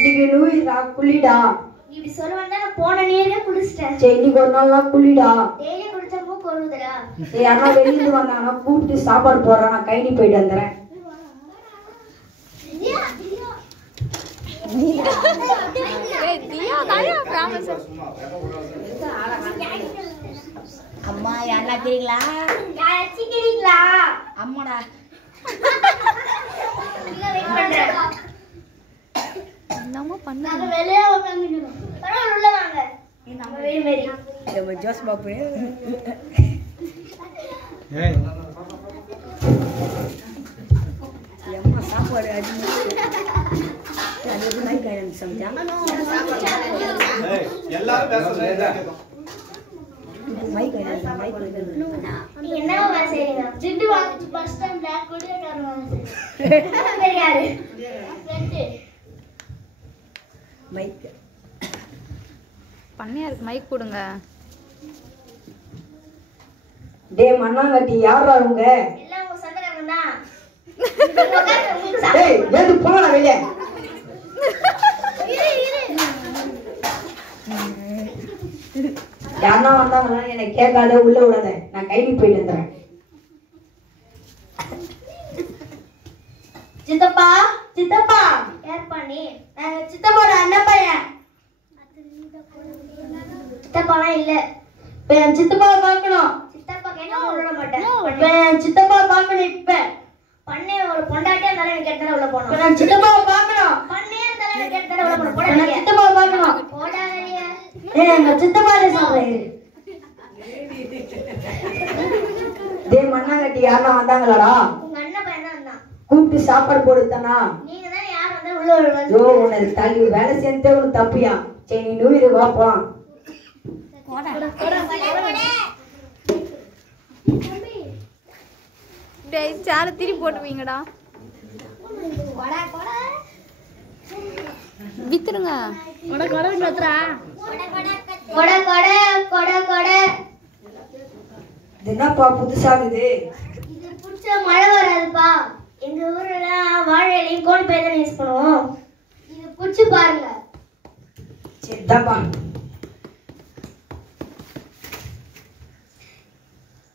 இன்னைக்கு நூயிடா குளிடா இப்படி சொல்லுவாங்க நான் போன நேரே குடிச்சிட்டேன். சரி இன்னைக்கு ஒரு நாள்லாம் குளிடா. டெய்லி குடிச்சா மூக்கு வருதுடா. சரி அண்ணா வெளியில வந்தாங்கன்னா கூப்பிட்டு சாப்பாடு போடுறேன், நான் கைனி போயிட்டு வந்துடுறேன். அம்மா யாரா தெரியுங்களா? யாச்சிக்கிறீங்களா? அம்மாடா. நம்ம பண்ணாங்க வெளியே உட்கார்ந்துறோம். பரவாயில்லை உள்ள வாங்க. நம்ம வெளிய மேரி. நம்ம ஜோஸ் பாப்பு. ஏய் அம்மா சாப்பாடு அடிச்சு. அது மைக் ஆயிடுச்சு சமைச்சா. ஏய் எல்லாரும் பேசுறீங்க. மைக் ஆயிடுச்சு மைக் ஆயிடுச்சு. நீங்க என்னவா வேலை செய்றீங்க? ஜிட்டு வாங்க பஸ் ஸ்டாண்ட்ல குடியேறாரு வாங்க. தெரியாது. ரெண்டு மைக் பண்ணியாருக்கு மைக் கொடுங்க. டேய் மண்ணாங்கட்டி யாரா அவங்க? எல்லாம் உங்க சொந்தக்காரங்க தான். டேய் ஏந்து போடா வெளிய. யாரா வந்தாங்கன்னா என்ன கேட்காத உள்ள விடாத, நான் கைனி போயிட்டு வந்துடுறேன். சித்தப்பா சித்தப்பா யார் பண்ணி? நாங்க சித்தப்பாவோட அண்ணன் பையன். சித்தப்பாலாம் இல்ல. இப்ப என் சித்தப்பாவை பார்க்கணும். சித்தப்பா கேட்டா விட மாட்டேன். இப்ப என் சித்தப்பாவை பார்க்கணும். இப்ப பண்ணே ஒரு பொண்டாட்டியா தலையில கேட்டா உள்ள இப்ப போனோம். நான் சித்தப்பாவை பார்க்கணும். பண்ணே தலையில கேட்டா உள்ள போனோம். இப்ப போடா நான் வெளிய. சித்தப்பாவை பார்க்கணும். போடா வெளிய. ஏய் எங்க சித்தப்பாவே சொல்றேன். டேய் மண்ணாங்கட்டி யாரா வந்தாங்களாடா? உங்க அண்ணன் பையன் தான் வந்தான். கூப்பிட்டு சாப்பாடு போடுத்தானா? நீங்க தான் யார் வந்தா உள்ள வருவாங்க. ஐயோ உனக்கு தள்ளி வேலை செஞ்சே உனக்கு தப்பியா? சரி நீ நூறு வா போலாம். டேய் சேர திருப்பி போட்டுவீங்கடா. வித்துருங்க. கொட கொட கொட. இது என்னப்பா புதுசாகுது? இது புடிச்ச மழை வராதுப்பா. எங்க ஊர்ல வாழை இலையும் கோழி பை தான் யூஸ் பண்ணுவோம். இது புடிச்சு பாருங்க. சரி தாப்பா.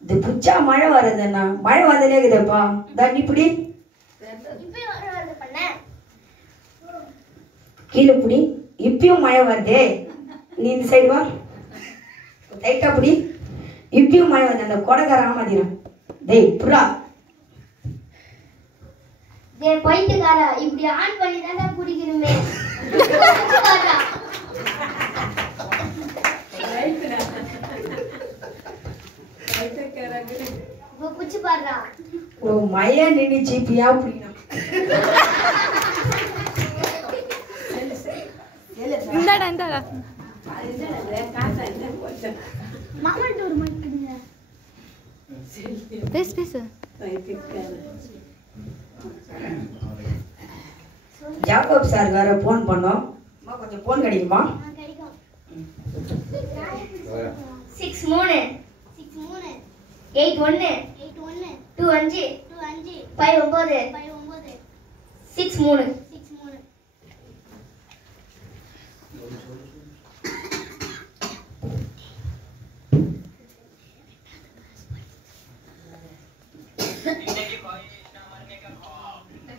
இது புச்சா மழை வருதுண்ணா. மழை வந்துனே இருக்குதுப்பா. தண்ணி பிடி இப்பயும் மழை வருது பண்ண. கீழே பிடி. இப்பயும் மழை வருதே. நீ இந்த சைடு வா. டைட்டா பிடி. இப்பயும் மழை வருது. அந்த கொடைக்கார ஆமாதிரம். டேய் புறா. டேய் பைத்தியக்காரா, இப்படி ஆன் பண்ணி தான்டா குடிக்கணுமே. இப்ப புடிச்சு பாருடா. ஓ மழையா நின்னுச்சு இப்பயா பிடிக்கணும். இந்தாடா இந்தாடா. மாமாட்ட ஒரு மைக் கொடுங்க. பேசு பேசு. ஜாக்கப் சார் வேற போன் பண்ணோம். அம்மா கொஞ்சம் போன் கிடைக்குமா? கிடைக்கும். 6 3 8 1 2 5 5 9 6 3.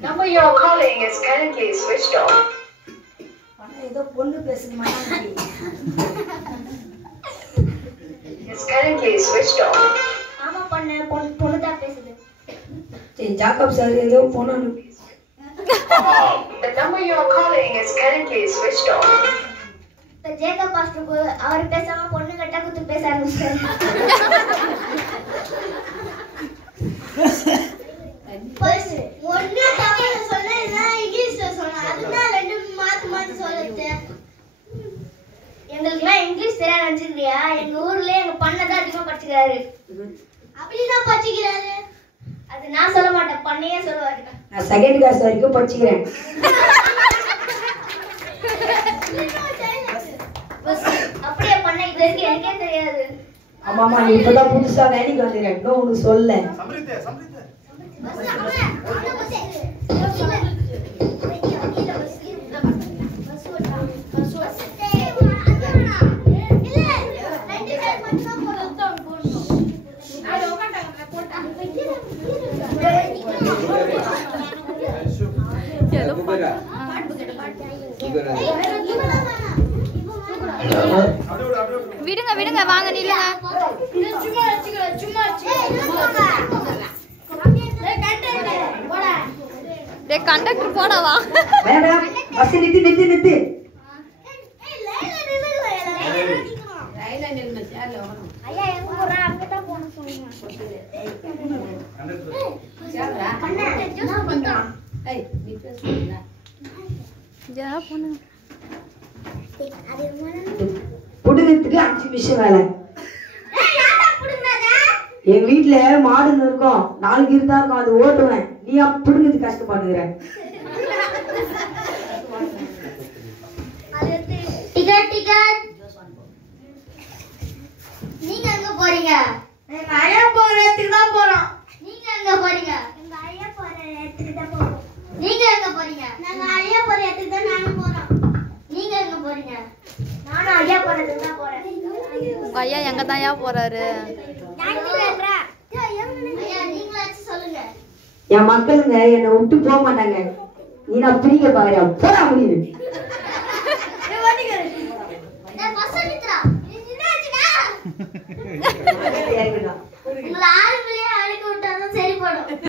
Number you're calling is currently switched off. ஏதோ பொண்ணு பேசுது மண்ணாங்கட்டி. Is currently switched off. ஆமா பண்ண பொண்ணு தான் பேசுது. சரி ஜாக்கப் சார் ஏதோ போன் அனுப்பி. The number you're calling is currently switched off. இப்ப ஜேக்கப் பாஸ்டருக்கு அவர் பேசாம பொண்ணு கட்டா குத்து பேச ஆரம்பிச்சாரு. ஒண்ணு தமிழ்ல சொன்னா இல்ல இங்கிலீஷ்ல சொன்னா. அதுதான் ரெண்டு மாத்தி சொல்லுது. எங்களுக்குலாம் இங்கிலீஷ் தெரியாது நினைச்சிருக்கியா? எங்க ஊர்ல எங்க பண்ணதான் அதிகமா படிச்சுக்கிறாரு. அப்படிதான் படிச்சுக்கிறாரு. அது நான் சொல்ல மாட்டேன், பண்ணையே சொல்லுவாரு. நான் செகண்ட் கிளாஸ் வரைக்கும் படிச்சுக்கிறேன். அப்படியே பண்ணை இது வரைக்கும் எனக்கே தெரியாது. ஆமாமா நீ இப்பதான் புதுசா வேலைக்கு வந்துடுற இன்னும் உனக்கு சொல்ல சம்ரித்தே சம்ரித்தே விடுங்க விடுங்க வாங்க நில்லுங்க. டேய் கண்டக்டர் போடவா. வேண்டாம் பஸ் நித்து நித்து நித்து ஐயா எங்க போறா அங்கதான் போணும் சொல்லுங்க. ஜா போனு. புடுங்கிறதுக்கு 5 நிமிஷம் வேலை. எங்க வீட்டுல மாடுன்னு இருக்கும் 4 கீர் தான் இருக்கும் அது ஓட்டுவேன் நீ புடுங்கிறது கஷ்டப்படுகிற. டிக்கெட் டிக்கெட் நீங்க எங்க போறீங்க? எங்க ஐயா போற இடத்துக்கு தான் போறோம். நீங்க எங்க போறீங்க? எங்க ஐயா போற இடத்துக்கு தான் போறோம். நீங்க எங்க போறீங்க? நாங்க ஐயா போற இடத்துக்கு தான் நானும் போறோம். நீங்க எங்க போறீங்க? நானும் ஐயா போற இடத்துக்கு தான் போறேன். உங்க ஐயா எங்க தான்யா போறாரு? ஐயா நீங்களாச்சும் சொல்லுங்க. என் மக்களுங்க என்னை விட்டு போக மாட்டாங்க. நீ நான் பிரிக்க பாக்குறியா போடா முடியுது. பஸ் நிறுத்துறா. என்னாச்சுடா? உங்களை ஆளுங்களே அழைக்க விட்டாதான் சரி போடும்.